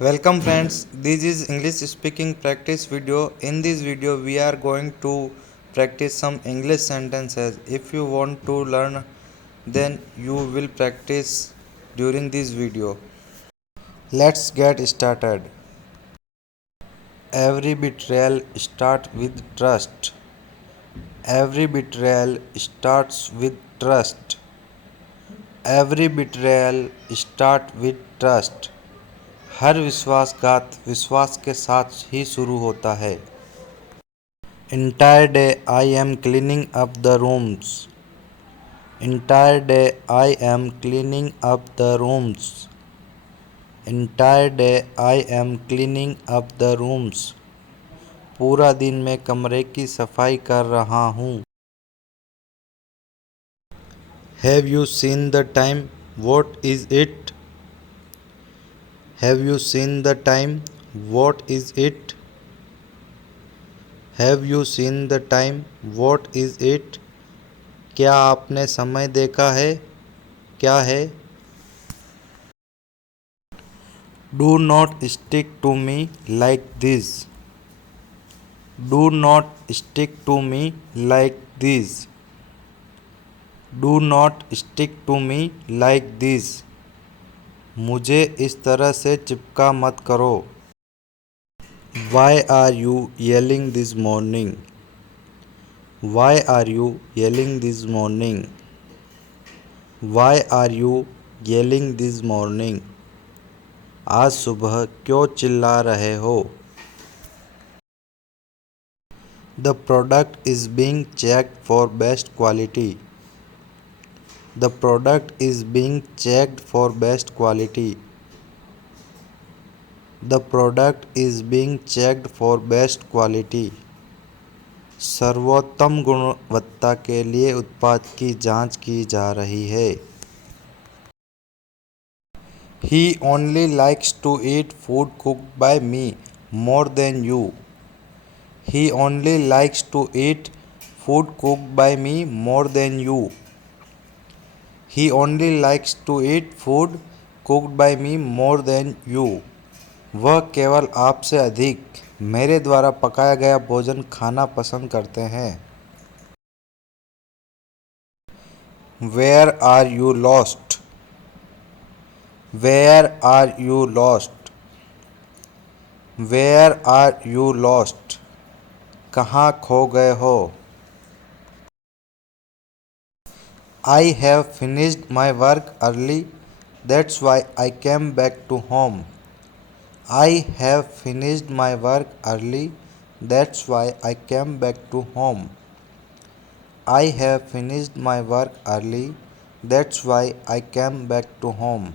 Welcome friends, this is English speaking practice video. In this video we are going to practice some English sentences. If you want to learn then you will practice during this video. Let's get started. Every betrayal starts with trust. Every betrayal starts with trust. Every betrayal starts with trust. हर विश्वासघात विश्वास के साथ ही शुरू होता है. Entire day I am cleaning up the rooms. Entire day I am cleaning up the rooms. Entire day I am cleaning up the rooms. पूरा दिन मैं कमरे की सफाई कर रहा हूँ. Have you seen the time? What is it? Have you seen the time? What is it? Have you seen the time? What is it? क्या आपने समय देखा है? क्या है? Do not stick to me like this. Do not stick to me like this. Do not stick to me like this. मुझे इस तरह से चिपका मत करो. Why are you yelling this morning? Why are you yelling this morning? Why are you yelling this morning? आज सुबह क्यों चिल्ला रहे हो? The product is being checked for best quality. The product is being checked for best quality. The product is being checked for best quality. सर्वोत्तम गुणवत्ता के लिए उत्पाद की जांच की जा रही है. He only likes to eat food cooked by me more than you. He only likes to eat food cooked by me more than you. He only likes to eat food cooked by me more than you. वह केवल आपसे अधिक मेरे द्वारा पकाया गया भोजन खाना पसंद करते हैं. Where are you lost? Where are you lost? Where are you lost? कहाँ खो गए हो? I have finished my work early. That's why I came back to home. I have finished my work early. That's why I came back to home. I have finished my work early. That's why I came back to home.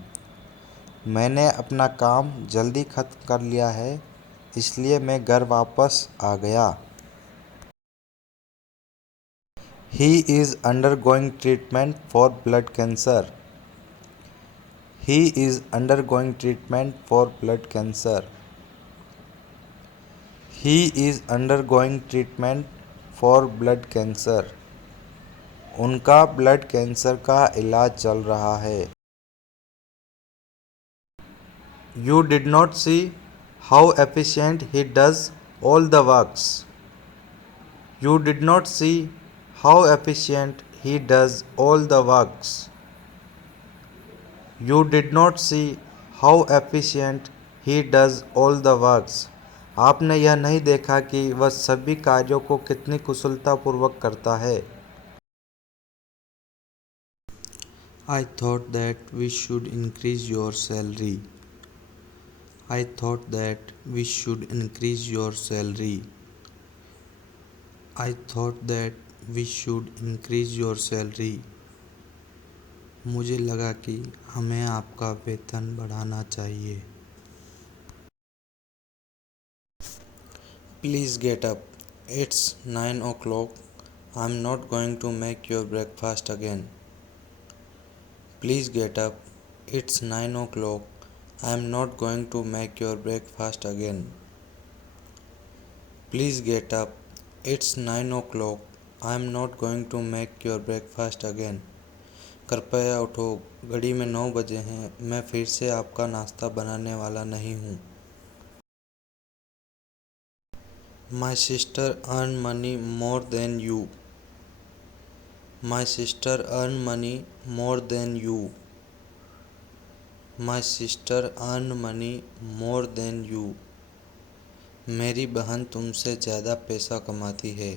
मैंने अपना काम जल्दी खत्म कर लिया है, इसलिए मैं घर वापस आ गया. He is undergoing treatment for blood cancer. He is undergoing treatment for blood cancer. He is undergoing treatment for blood cancer. उनका ब्लड कैंसर का इलाज चल रहा है. You did not see how efficient he does all the works. You did not see how efficient he does all the works. You did not see how efficient he does all the works. आपने यह नहीं देखा कि वह सभी कार्यों को कितनी कुशलतापूर्वक करता है. I thought that we should increase your salary. I thought that we should increase your salary. I thought that we should increase your salary. मुझे लगा कि हमें आपका वेतन बढ़ाना चाहिए. Please get up. It's 9 o'clock. I'm not going to make your breakfast again. Please get up. It's 9 o'clock. I'm not going to make your breakfast again. Please get up. It's 9 o'clock. I'm not going to make your breakfast again. कृपया उठो, घड़ी में 9 बजे हैं, मैं फिर से आपका नाश्ता बनाने वाला नहीं हूँ. My sister earn money more than you. My sister earn money more than you. My sister earn money more than you. मेरी बहन तुमसे ज़्यादा पैसा कमाती है.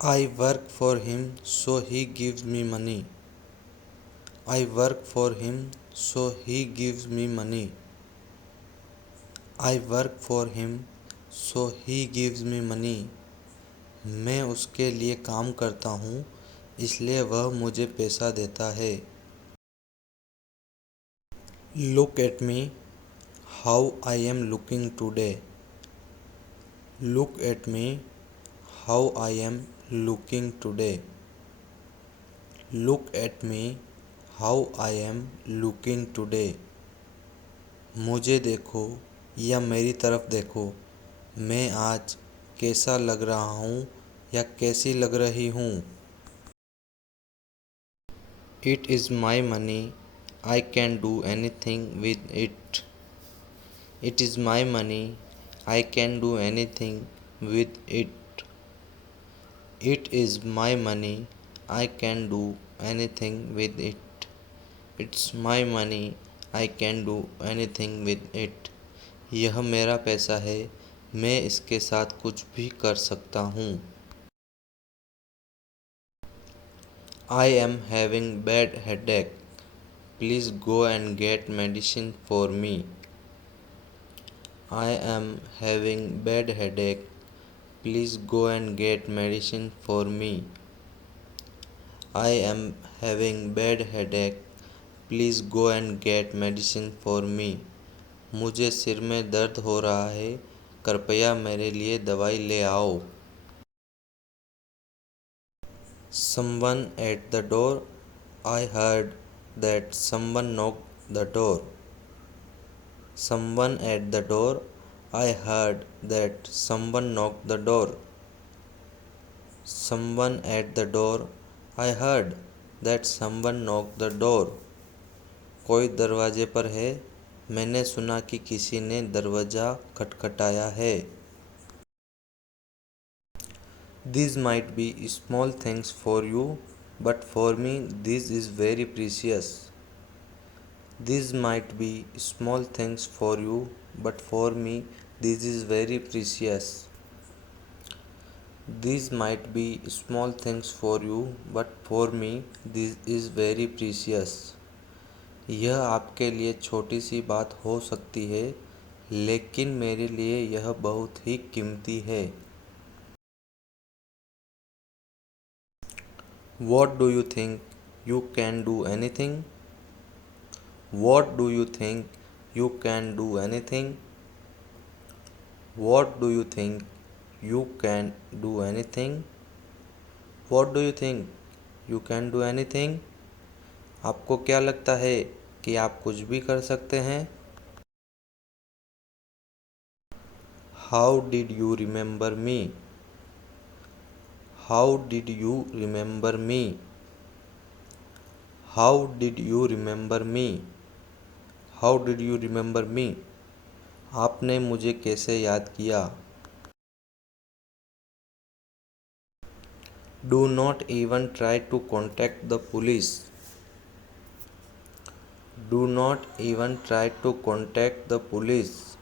I work for him so he gives me money. I work for him so he gives me money. I work for him so he gives me money. मैं उसके लिए काम करता हूँ इसलिए वह मुझे पैसा देता है. Look at me, how I am looking today. Look at me, how I am looking today. Look at me, how I am looking today. मुझे देखो या मेरी तरफ देखो, मैं आज कैसा लग रहा हूँ या कैसी लग रही हूँ. It is my money, I can do anything with it. It is my money, I can do anything with it. It is my money, I can do anything with it. It's my money, I can do anything with it. यह मेरा पैसा है, मैं इसके साथ कुछ भी कर सकता हूँ. I am having bad headache. Please go and get medicine for me. I am having bad headache. Please go and get medicine for me. I am having bad headache. Please go and get medicine for me. मुझे सिर में दर्द हो रहा है, कृपया मेरे लिए दवाई ले आओ. Someone at the door. I heard that someone knocked the door. Someone at the door. I heard that someone knocked the door. Someone at the door. I heard that someone knocked the door. कोई दरवाजे पर है, मैंने सुना कि किसी ने दरवाज़ा खटखटाया है. These might be small things for you, but for me this is very precious. These might be small things for you, but for me this is very precious. These might be small things for you, but for me this is very precious. यह आपके लिए छोटी सी बात हो सकती है, लेकिन मेरे लिए यह बहुत ही कीमती है. What do you think? You can do anything? What do you think? You can do anything? What do you think? You can do anything? What do you think? You can do anything? आपको क्या लगता है कि आप कुछ भी कर सकते हैं? How did you remember me? How did you remember me? How did you remember me? How did you remember me? आपने मुझे कैसे याद किया? Do not even try to contact the police. Do not even try to contact the police.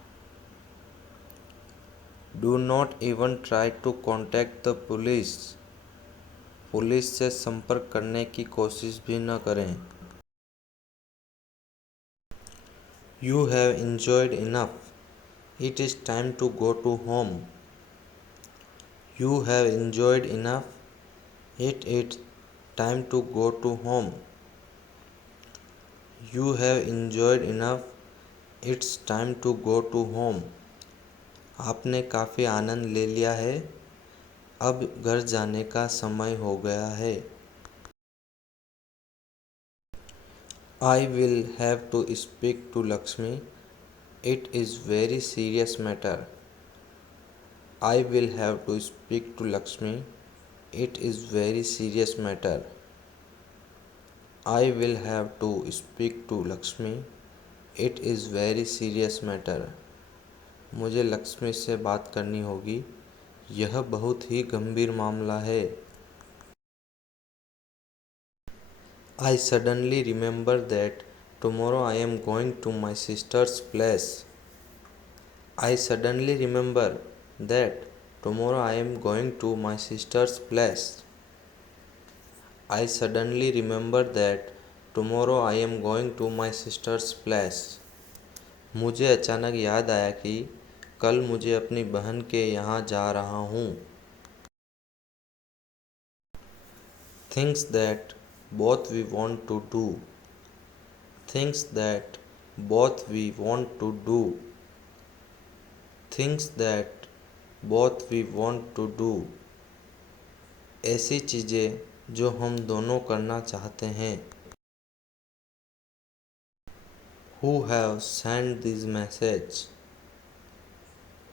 Do not even try to contact the police. Police से संपर्क करने की कोशिश भी न करें. You have enjoyed enough. It is time to go to home. You have enjoyed enough. It is time to go to home. You have enjoyed enough. It's time to go to home. आपने काफ़ी आनंद ले लिया है, अब घर जाने का समय हो गया है. I will have to speak to Lakshmi. It is very serious matter. I will have to speak to Lakshmi. It is very serious matter. I will have to speak to Lakshmi. It is very serious matter. मुझे लक्ष्मी से बात करनी होगी। यह बहुत ही गंभीर मामला है। I suddenly remember that tomorrow I am going to my sister's place. I suddenly remember that tomorrow I am going to my sister's place. I suddenly remember that tomorrow I am going to my sister's place. मुझे अचानक याद आया कि कल मुझे अपनी बहन के यहाँ जा रहा हूँ। Things that both we want to do. Things that both we want to do. Things that both we want to do. ऐसी चीज़ें जो हम दोनों करना चाहते हैं। Who have sent this message?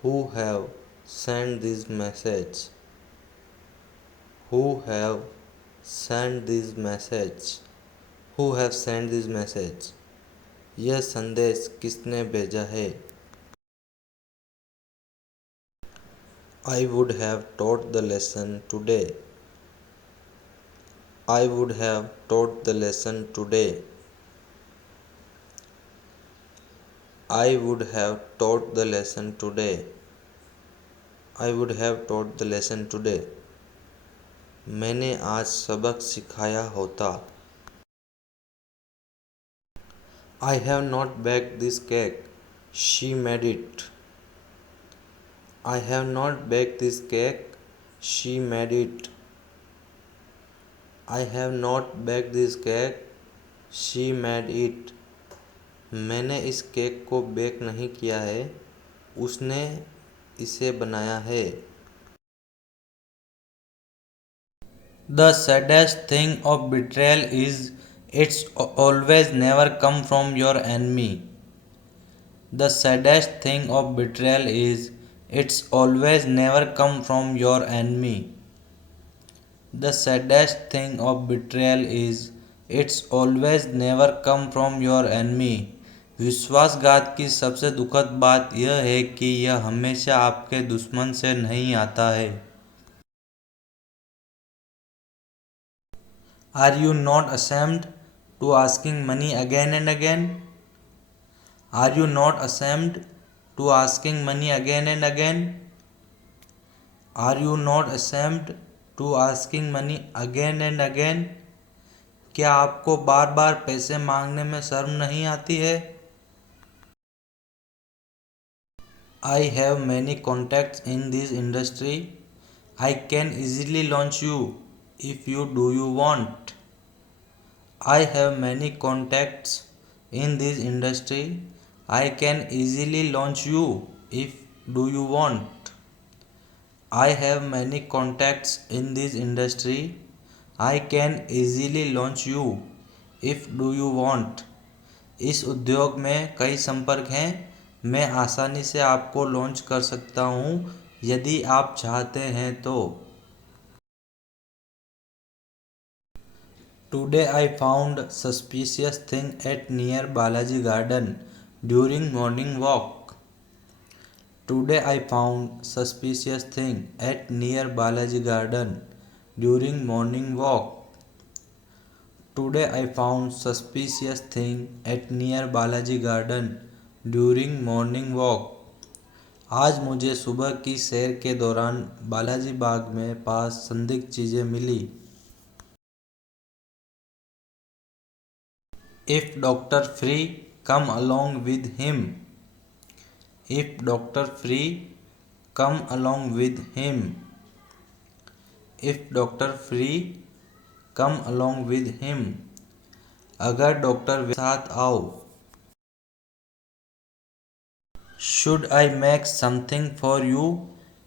Who have sent this message? Who have sent this message? Who have sent this message? यह संदेश किसने भेजा है? I would have taught the lesson today. I would have taught the lesson today. I would have taught the lesson today. I would have taught the lesson today. मैंने आज सबक सिखाया होता। I have not baked this cake. She made it. I have not baked this cake. She made it. I have not baked this cake. She made it. मैंने इस cake को bake नहीं किया है, उसने इसे बनाया है। The saddest thing of betrayal is it's always never come from your enemy. The saddest thing of betrayal is it's always never come from your enemy. The saddest thing of betrayal is it's always never come from your enemy. विश्वासघात की सबसे दुखद बात यह है कि यह हमेशा आपके दुश्मन से नहीं आता है। Are you not ashamed to asking money again and again? Are you not ashamed to asking money again and again? Are you not ashamed to asking money again and again? क्या आपको बार बार पैसे मांगने में शर्म नहीं आती है? I have many contacts in this industry. I can easily launch you if you do you want. I have many contacts in this industry. I can easily launch you if do you want. I have many contacts in this industry. I can easily launch you if do you want. इस उद्योग में कई संपर्क हैं, मैं आसानी से आपको लॉन्च कर सकता हूँ यदि आप चाहते हैं तो। Today I found suspicious thing at near Balaji Garden during morning walk. Today I found suspicious thing at near Balaji Garden during morning walk. Today I found suspicious thing at near Balaji Garden during morning walk. आज मुझे सुबह की सैर के दौरान बालाजी बाग में पास संदिग्ध चीज़ें मिली। If Dr. Free come along with him. If Dr. Free come along with him. If Dr. Free come along with him. अगर डॉक्टर साथ आओ। Should I make something for you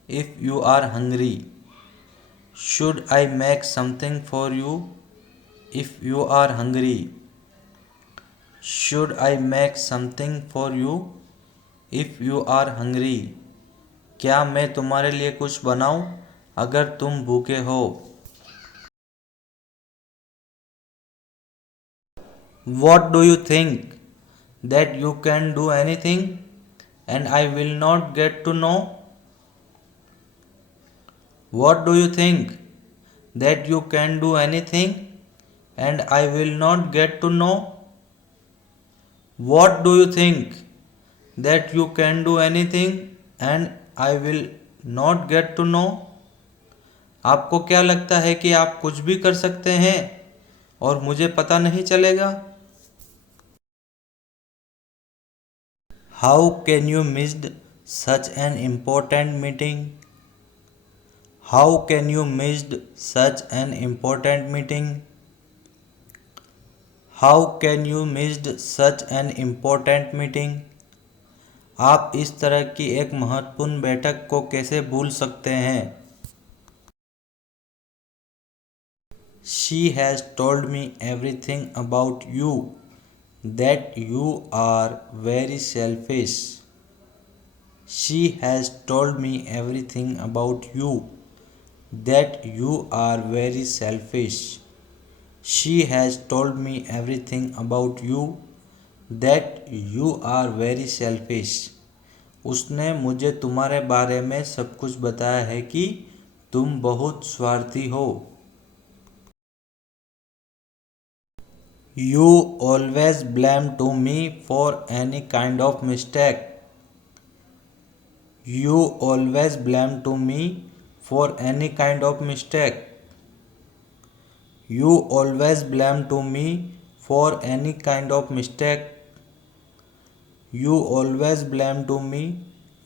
if you are hungry? Should I make something for you if you are hungry? Should I make something for you if you are hungry? क्या मैं तुम्हारे लिए कुछ बनाऊं अगर तुम भूखे हो? What do you think? That you can do anything? and I will not get to know? What do you think? That you can do anything and I will not get to know? What do you think? That you can do anything and I will not get to know? आपको क्या लगता है कि आप कुछ भी कर सकते हैं और मुझे पता नहीं चलेगा? How can you missed such an important meeting? How can you missed such an important meeting? How can you missed such an important meeting? आप इस तरह की एक महत्वपूर्ण बैठक को कैसे भूल सकते हैं? She has told me everything about you, that you are very selfish. She has told me everything about you, that you are very selfish. She has told me everything about you, that you are very selfish. उसने मुझे तुम्हारे बारे में सब कुछ बताया है कि तुम बहुत स्वार्थी हो. You always blame to me for any kind of mistake. You always blame to me for any kind of mistake. You always blame to me for any kind of mistake. You always blame to me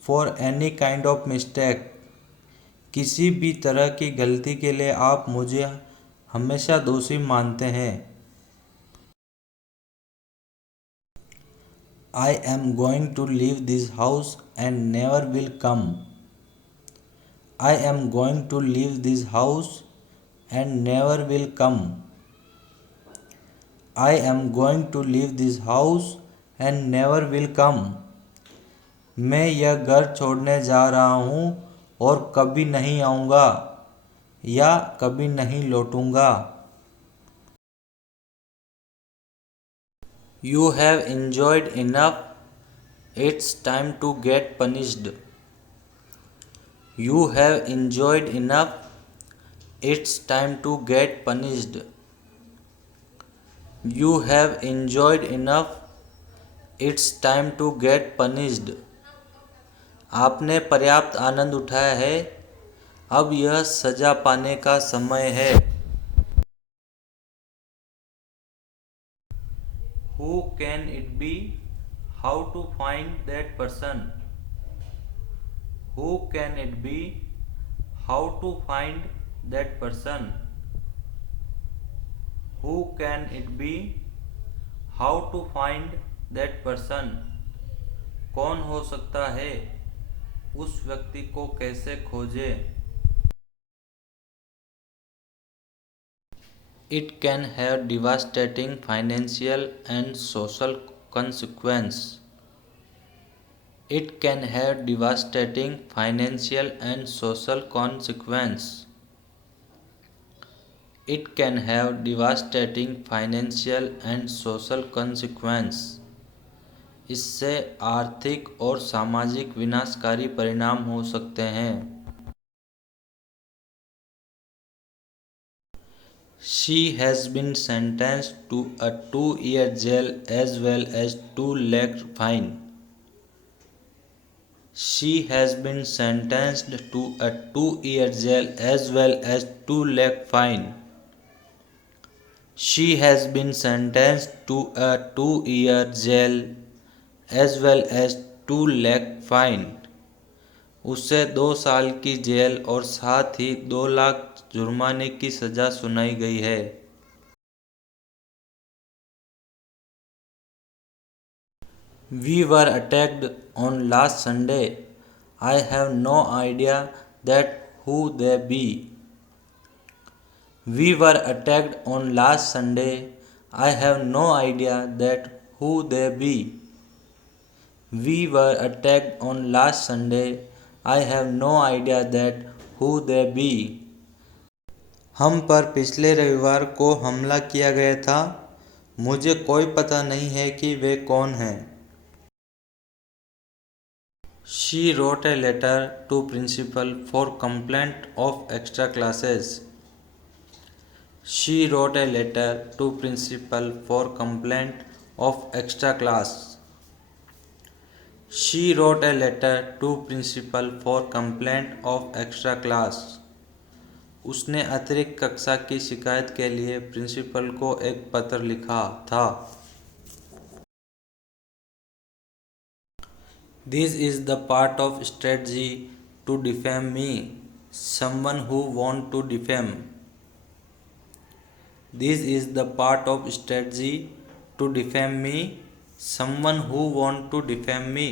for any kind of mistake. किसी भी तरह की गलती के लिए आप मुझे हमेशा दोषी मानते हैं. I am going to leave this house and never will come. I am going to leave this house and never will come. I am going to leave this house and never will come. मैं यह घर छोड़ने जा रहा हूँ और कभी नहीं आऊँगा या कभी नहीं लौटूँगा. You have enjoyed enough. It's time to get punished. You have enjoyed enough. It's time to get punished. You have enjoyed enough. It's time to get punished. आपने पर्याप्त आनंद उठाया है, अब यह सजा पाने का समय है. Who can it be? How to find that person? Who can it be? How to find that person? Who can it be? How to find that person? कौन हो सकता है? उस व्यक्ति को कैसे खोजें? It can have devastating financial and social consequences. It can have devastating financial and social consequences. It can have devastating financial and social consequences. इससे आर्थिक और सामाजिक विनाशकारी परिणाम हो सकते हैं. She has been sentenced to a 2-year jail as well as 2 lakh fine. She has been sentenced to a 2-year jail as well as 2 lakh fine. She has been sentenced to a 2-year jail as well as 2 lakh fine. उसे 2 साल की jail और साथ ही 2 लाख जुर्माने की सजा सुनाई गई है. We were attacked on last Sunday. I have no idea that who they be. We were attacked on last Sunday. I have no idea that who they be. We were attacked on last Sunday. I have no idea that who they be. हम पर पिछले रविवार को हमला किया गया था. मुझे कोई पता नहीं है कि वे कौन हैं. She wrote a letter to principal for complaint of extra classes. She wrote a letter to principal for complaint of extra class. She wrote a letter to principal for complaint of extra class. उसने अतिरिक्त कक्षा की शिकायत के लिए principal को एक पत्र लिखा था. This is the part of strategy to defame me. Someone who want to defame. This is the part of strategy to defame me. Someone who want to defame me.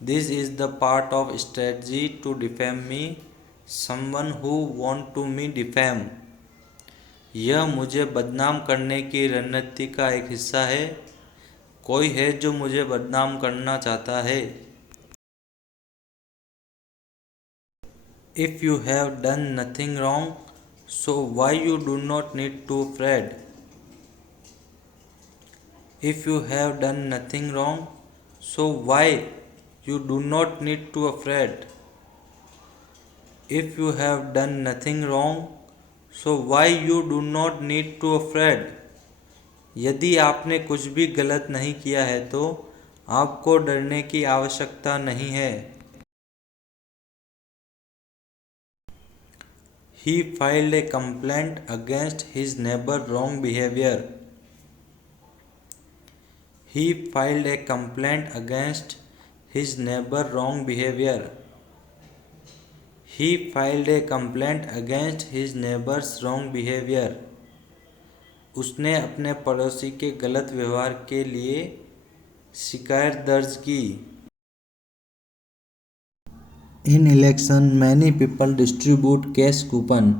This is the part of strategy to defame me. Someone who want to me defame. यह मुझे बदनाम करने की रणनीति का एक हिस्सा है. कोई है जो मुझे बदनाम करना चाहता है. If you have done nothing wrong, so why you do not need to afraid? If you have done nothing wrong, so why you do not need to afraid? If you have done nothing wrong, so why you do not need to afraid? यदि आपने कुछ भी गलत नहीं किया है तो आपको डरने की आवश्यकता नहीं है. He filed a complaint against his neighbor wrong behavior. He filed a complaint against his neighbor wrong behavior. He filed a complaint against his neighbor's wrong behavior. उसने अपने पड़ोसी के गलत व्यवहार के लिए शिकायत दर्ज की. In election, many people distribute cash coupon,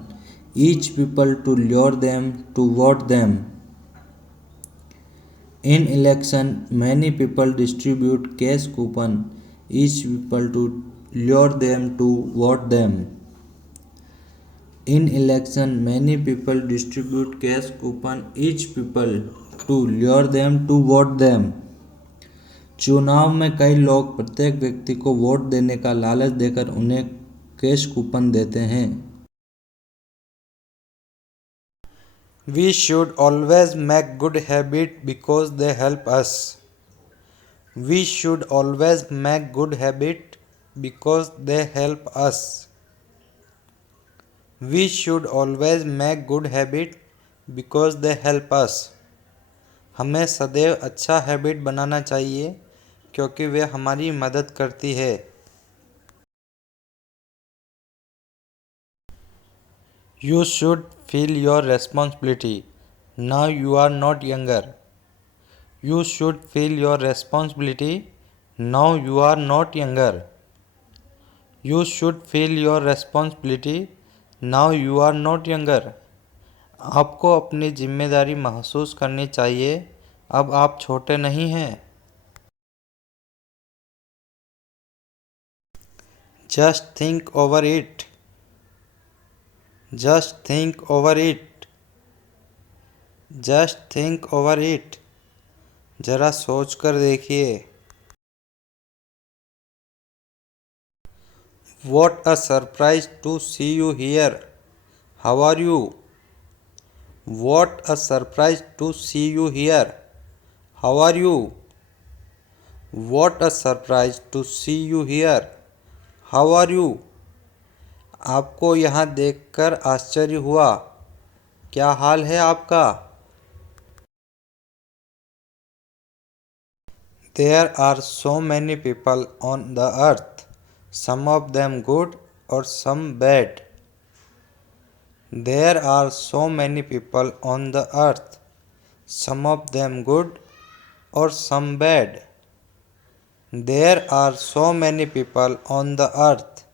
each people to lure them to vote them. In election, many people distribute cash coupon, each people to lure them to vote them. In election, many people distribute cash coupon, each people to lure them to vote them. चुनाव में कई लोग प्रत्येक व्यक्ति को vote देने का लालच देकर उन्हें कैश कूपन देते हैं. We should always make good habits because they help us. We should always make good habits because they help us. We should always make good habits because they help us. हमें सदैव अच्छा habit बनाना चाहिए क्योंकि वे हमारी मदद करती है. You should feel your responsibility. Now you are not younger. You should feel your responsibility. Now you are not younger. You should feel your responsibility. Now you are not younger. आपको अपनी जिम्मेदारी महसूस करनी चाहिए. अब आप छोटे नहीं हैं. Just think over it. Just think over it. Just think over it. जरा सोच कर देखिए. What a surprise to see you here. How are you? What a surprise to see you here. How are you? What a surprise to see you here. How are you? आपको यहाँ देखकर आश्चर्य हुआ. क्या हाल है आपका? There are so many people on the earth, some of them good or some bad. There are so many people on the earth, some of them good or some bad. There are so many people on the earth,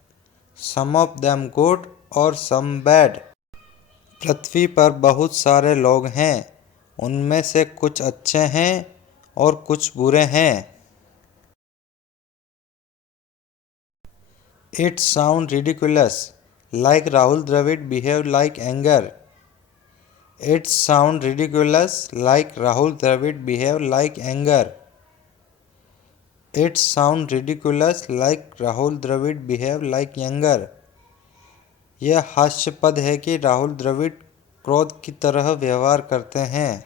some of them good or some bad. पृथ्वी पर बहुत सारे लोग हैं. उनमें से कुछ अच्छे हैं और कुछ बुरे हैं. It sounds ridiculous, like Rahul Dravid behaved like anger. It sounds ridiculous, like Rahul Dravid behaved like anger. It sounds ridiculous like Rahul Dravid behave like younger. यह हास्यास्पद है कि राहुल द्रविड़ क्रोध की तरह व्यवहार करते हैं.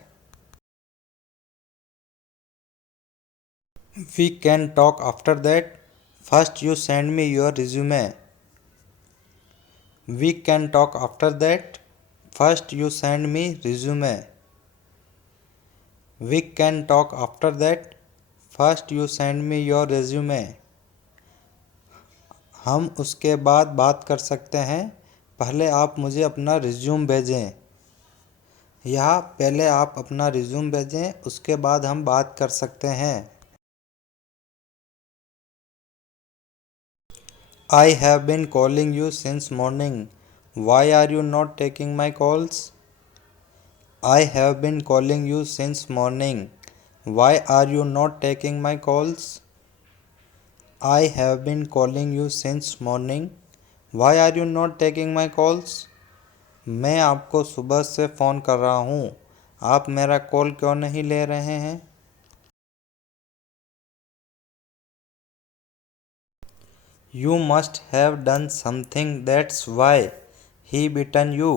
We can talk after that. First you send me your resume. We can talk after that. First you send me resume. We can talk after that. First you send me your resume. हम उसके बाद बात कर सकते हैं, पहले आप मुझे अपना रिज्यूम भेजें. यहाँ पहले आप अपना रिज्यूम भेजें, उसके बाद हम बात कर सकते हैं. I have been calling you since morning. Why are you not taking my calls? I have been calling you since morning. Why are you not taking my calls? I have been calling you since morning. Why are you not taking my calls? मैं आपको सुबह से phone कर रहा हूँ, आप मेरा call क्यों नहीं ले रहे हैं? You must have done something, that's why he beaten you.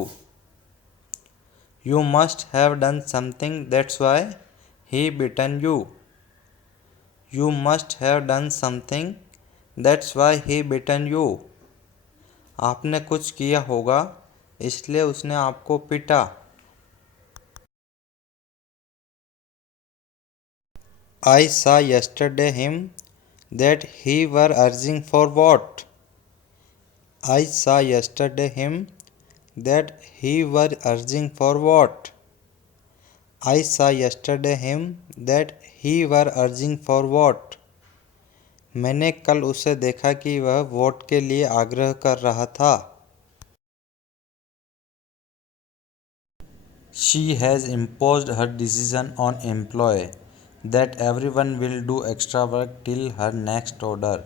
You must have done something, that's why he beaten you. You must have done something, that's why he beaten you. आपने कुछ किया होगा, इसलिए उसने आपको पीटा. I saw yesterday him that he were urging for what? I saw yesterday him that he were urging for what? I saw yesterday him that he were urging for what? मैंने कल उसे देखा कि वह वोट के लिए आग्रह कर रहा था. She has imposed her decision on employee that everyone will do extra work till her next order.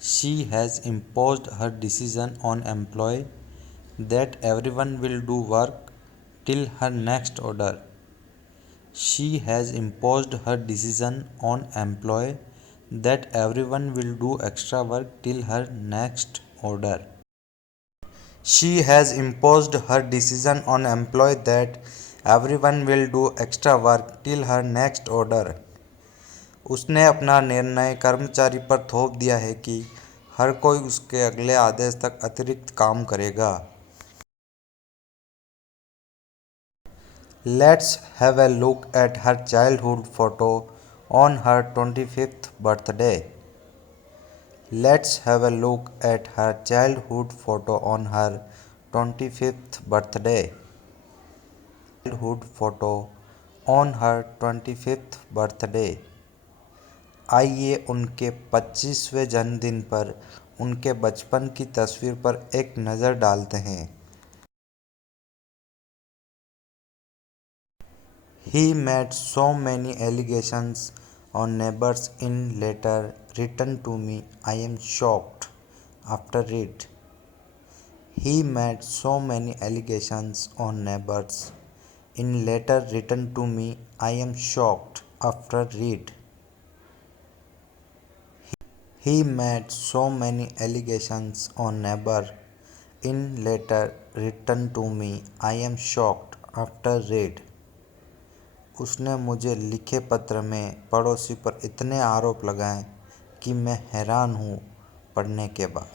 She has imposed her decision on employee that everyone will do work till her next order. She has imposed her decision on employee that everyone will do extra work till her next order. She has imposed her decision on employee that everyone will do extra work till her next order. उसने अपना निर्णय कर्मचारी पर थोप दिया है कि हर कोई उसके अगले आदेश तक अतिरिक्त काम करेगा. Let's have a look at her childhood photo on her 25th birthday. Let's have a look at her childhood photo on her 25th birthday. Childhood photo on her 25th birthday. आइए उनके 25वें जन्मदिन पर उनके बचपन की तस्वीर पर एक नज़र डालते हैं. He made so many allegations on neighbors in letter written to me. I am shocked after read. He made so many allegations on neighbors in letter written to me. I am shocked after read. He made so many allegations on neighbor in letter written to me. I am shocked after read. उसने मुझे लिखे पत्र में पड़ोसी पर इतने आरोप लगाए कि मैं हैरान हूँ पढ़ने के बाद.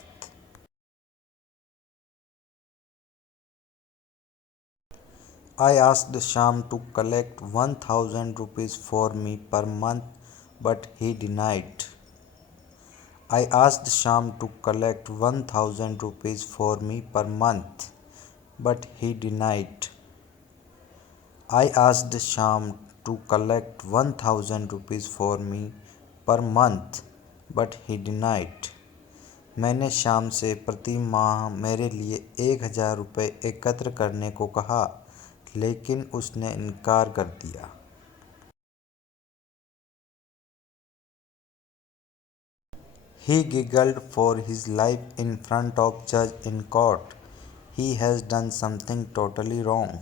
I asked Shyam to collect 1000 rupees for me per month, but he denied. I asked Shyam to collect 1000 rupees for me per month, but he denied. I asked Shyam to collect 1000 rupees for me per month, but he denied. मैंने श्याम से प्रति माह मेरे लिए 1000 रुपये एकत्र करने को कहा, लेकिन उसने इनकार कर दिया. He giggled for his life in front of judge in court. He has done something totally wrong.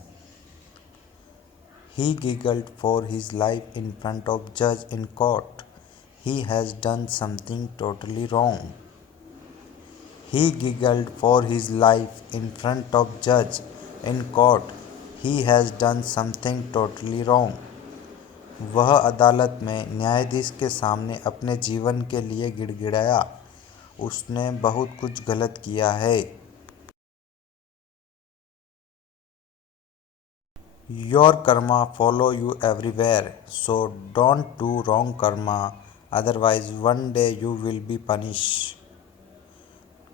He giggled for his life in front of judge in court. He has done something totally wrong. He giggled for his life in front of judge in court. He has done something totally wrong. वह अदालत में न्यायाधीश के सामने अपने जीवन के लिए गिड़गिड़ाया। उसने बहुत कुछ गलत किया है। Your karma follow you everywhere, so don't do wrong karma, otherwise one day you will be punished.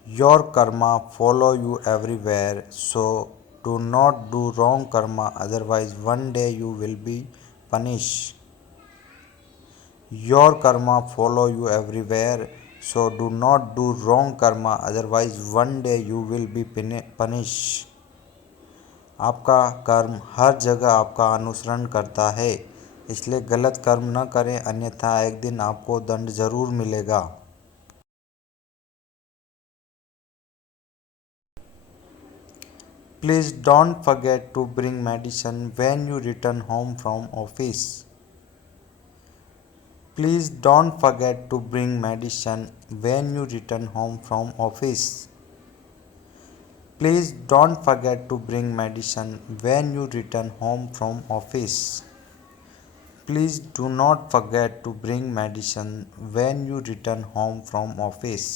Your karma follow you everywhere, so do not do wrong karma, otherwise one day you will be punished. Your karma follow you everywhere, so do not do wrong karma, otherwise one day you will be punished. आपका कर्म हर जगह आपका अनुसरण करता है, इसलिए गलत कर्म न करें, अन्यथा एक दिन आपको दंड जरूर मिलेगा। Please don't forget to bring medicine when you return home from office. Please don't forget to bring medicine when you return home from office. Please don't forget to bring medicine when you return home from office. Please do not forget to bring medicine when you return home from office.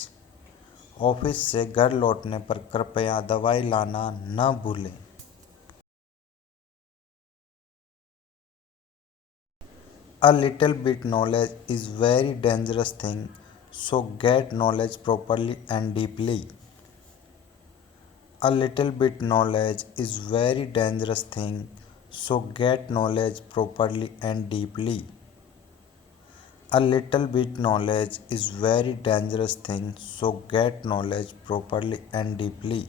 Office से घर लौटने पर कृपया दवाई लाना न भूलें। A little bit knowledge is very dangerous thing, so get knowledge properly and deeply. A little bit knowledge is very dangerous thing, so get knowledge properly and deeply. A little bit knowledge is very dangerous thing, so get knowledge properly and deeply.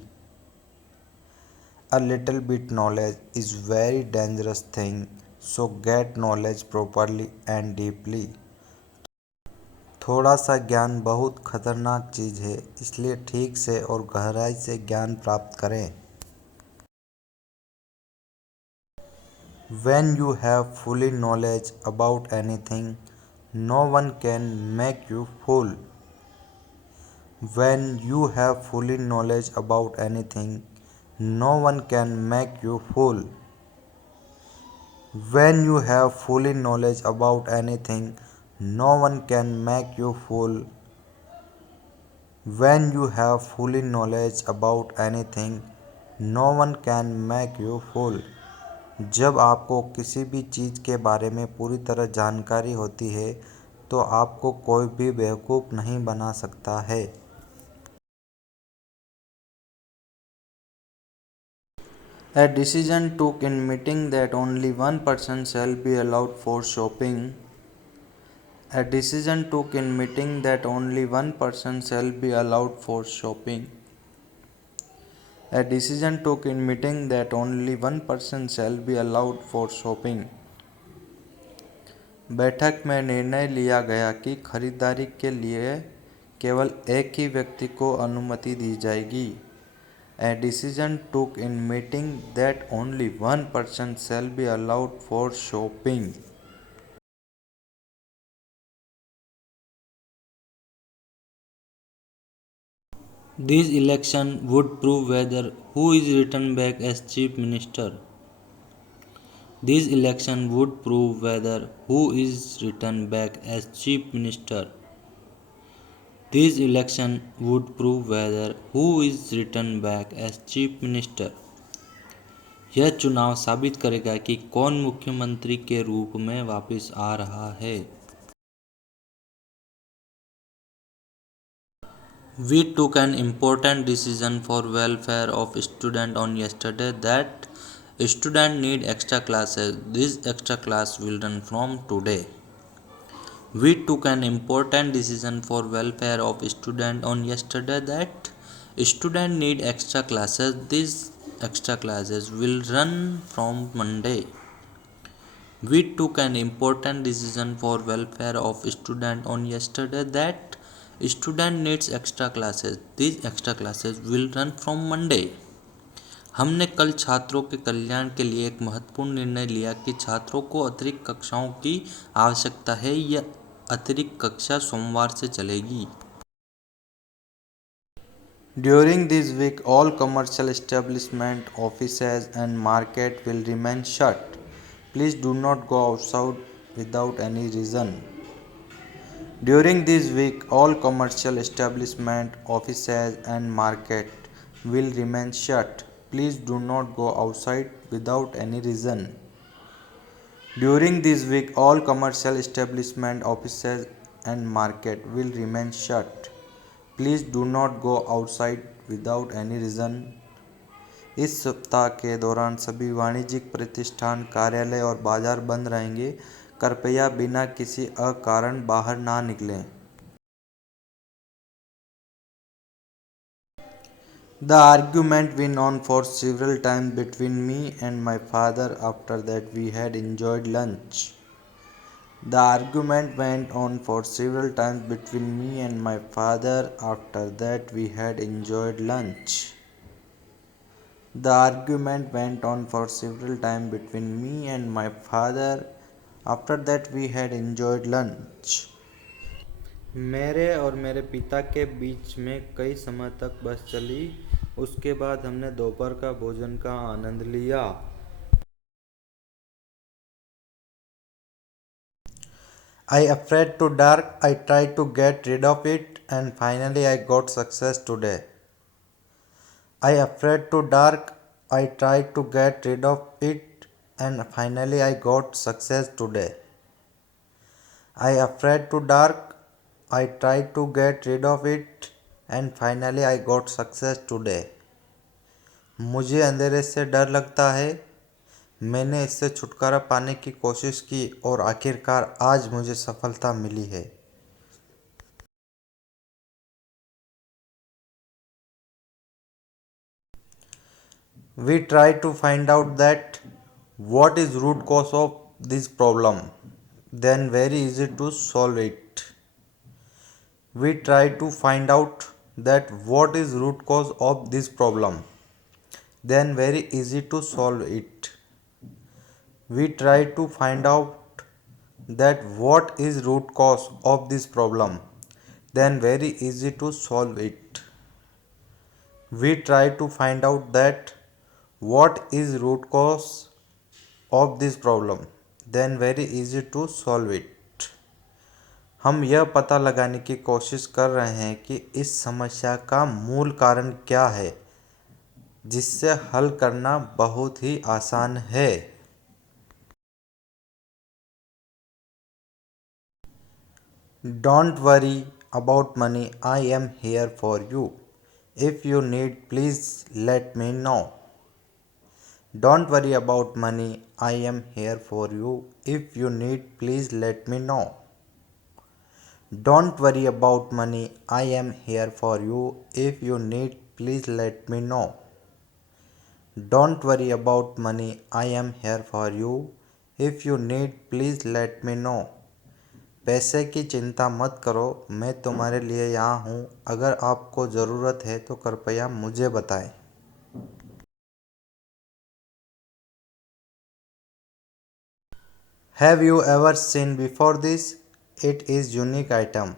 A little bit knowledge is very dangerous thing, so get knowledge properly and deeply. थोड़ा सा ज्ञान बहुत खतरनाक चीज़ है, इसलिए ठीक से और गहराई से ज्ञान प्राप्त करें। When you have fully knowledge about anything, no one can make you fool. When you have fully knowledge about anything, no one can make you fool. When you have fully knowledge about anything, no one can make you fool. When you have fully knowledge about anything, no one can make you fool. जब आपको किसी भी चीज़ के बारे में पूरी तरह जानकारी होती है तो आपको कोई भी बेवकूफ़ नहीं बना सकता है। A decision took in meeting that only one person shall be allowed for shopping. A decision took in meeting that only one person shall be allowed for shopping. A decision took in meeting that only one person shall be allowed for shopping. बैठक में निर्णय लिया गया कि खरीदारी के लिए केवल एक ही व्यक्ति को अनुमति दी जाएगी। A decision took in meeting that only one person shall be allowed for shopping. This election would prove whether who is returned back as chief minister. This election would prove whether who is returned back as chief minister. This election would prove whether who is returned back as chief minister. यह चुनाव साबित करेगा कि कौन मुख्यमंत्री के रूप में वापस आ रहा है। We took an important decision for welfare of student on yesterday that student need extra classes. This extra class will run from today. We took an important decision for welfare of student on yesterday that student need extra classes. These extra classes will run from Monday. We took an important decision for welfare of student on yesterday that student needs extra classes. These extra classes will run from Monday. हमने कल छात्रों के कल्याण के लिए एक महत्वपूर्ण निर्णय लिया कि छात्रों को अतिरिक्त कक्षाओं की आवश्यकता है। यह अतिरिक्त कक्षा सोमवार से चलेगी। During this week, all commercial establishments, offices, and market will remain shut. Please do not go outside without any reason. During this week, all commercial establishments, offices, and market will remain shut. Please do not go outside without any reason. During this week, all commercial establishments, offices, and market will remain shut. Please do not go outside without any reason. इस सप्ताह के दौरान सभी वाणिज्यिक प्रतिष्ठान, कार्यालय और बाजार बंद रहेंगे। कृपया बिना किसी अकारण बाहर ना निकलें। The argument went on for several times between me and my father. After that, we had enjoyed lunch. The argument went on for several times between me and my father. After that, we had enjoyed lunch. The argument went on for several times between me and my father. After that, we had enjoyed lunch. मेरे और मेरे पिता के बीच में कई समय तक बस चली। उसके बाद हमने दोपहर का भोजन का आनंद लिया। I afraid to dark. I tried to get rid of it, and finally I got success today. I afraid to dark. I tried to get rid of it, and finally I got success today. I afraid to dark. I tried to get rid of it, and finally I got success today. मुझे अंधेरे से डर लगता है। मैंने इससे छुटकारा पाने की कोशिश की और आखिरकार आज मुझे सफलता मिली है। We try to find out that what is root cause of this problem, then very easy to solve it. We try to find out that what is root cause of this problem, then very easy to solve it. We try to find out that what is root cause of this problem, then very easy to solve it. We try to find out that what is root cause of this problem, then very easy to solve it. हम यह पता लगाने की कोशिश कर रहे हैं कि इस समस्या का मूल कारण क्या है, जिससे हल करना बहुत ही आसान है। Don't worry about money. I am here for you. If you need, please let me know. Don't worry about money. I am here for you. If you need, please let me know. Don't worry about money. I am here for you. If you need, please let me know. Don't worry about money. I am here for you. If you need, please let me know. पैसे की चिंता मत करो, मैं तुम्हारे लिए यहाँ हूँ। अगर आपको ज़रूरत है तो कृपया मुझे बताएं। Have you ever seen before this? It is unique item.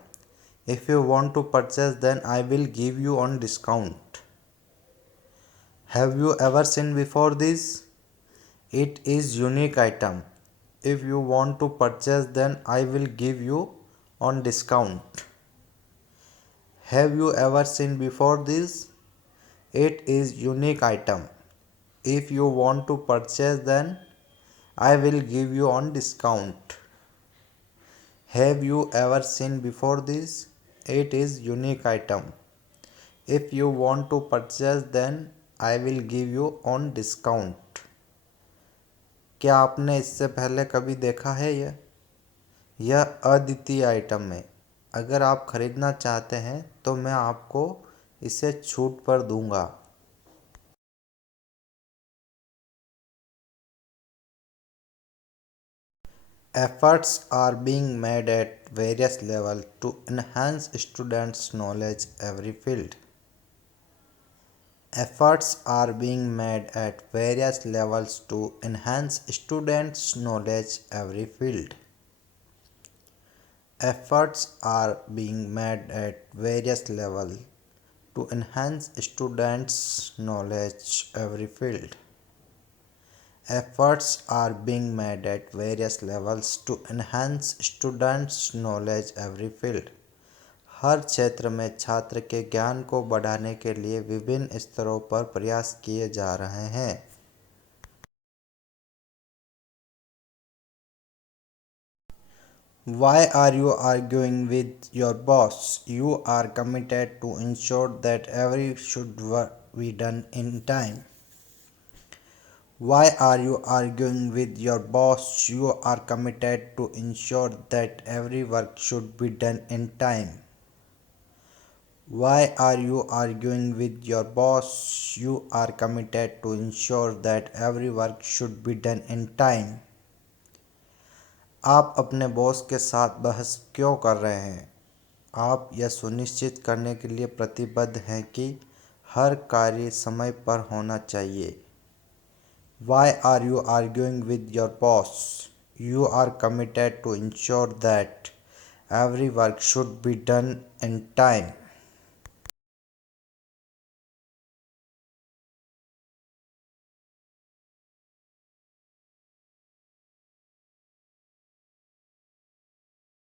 If you want to purchase, then I will give you on discount. Have you ever seen before this? It is unique item. If you want to purchase, then I will give you on discount. Have you ever seen before this? It is unique item. If you want to purchase, then I will give you on discount. Have you ever seen before this? It is unique item. If you want to purchase, then I will give you on discount. क्या आपने इससे पहले कभी देखा है? यह अद्वितीय item है। अगर आप खरीदना चाहते हैं तो मैं आपको इसे छूट पर दूंगा। Efforts are being made at various levels to enhance students' knowledge every field. Efforts are being made at various levels to enhance students' knowledge every field. Efforts are being made at various levels to enhance students' knowledge every field. Efforts are being made at various levels to enhance students' knowledge every field. हर क्षेत्र में छात्र के ज्ञान को बढ़ाने के लिए विभिन्न स्तरों पर प्रयास किए जा रहे हैं. Why are you arguing with your boss? You are committed to ensure that every should be done in time. Why are you arguing with your boss? You are committed to ensure that every work should be done in time. Why are you arguing with your boss? You are committed to ensure that every work should be done in time. आप अपने boss के साथ बहस क्यों कर रहे हैं? आप यह सुनिश्चित करने के लिए प्रतिबद्ध हैं कि हर कार्य समय पर होना चाहिए. Why are you arguing with your boss? You are committed to ensure that every work should be done in time.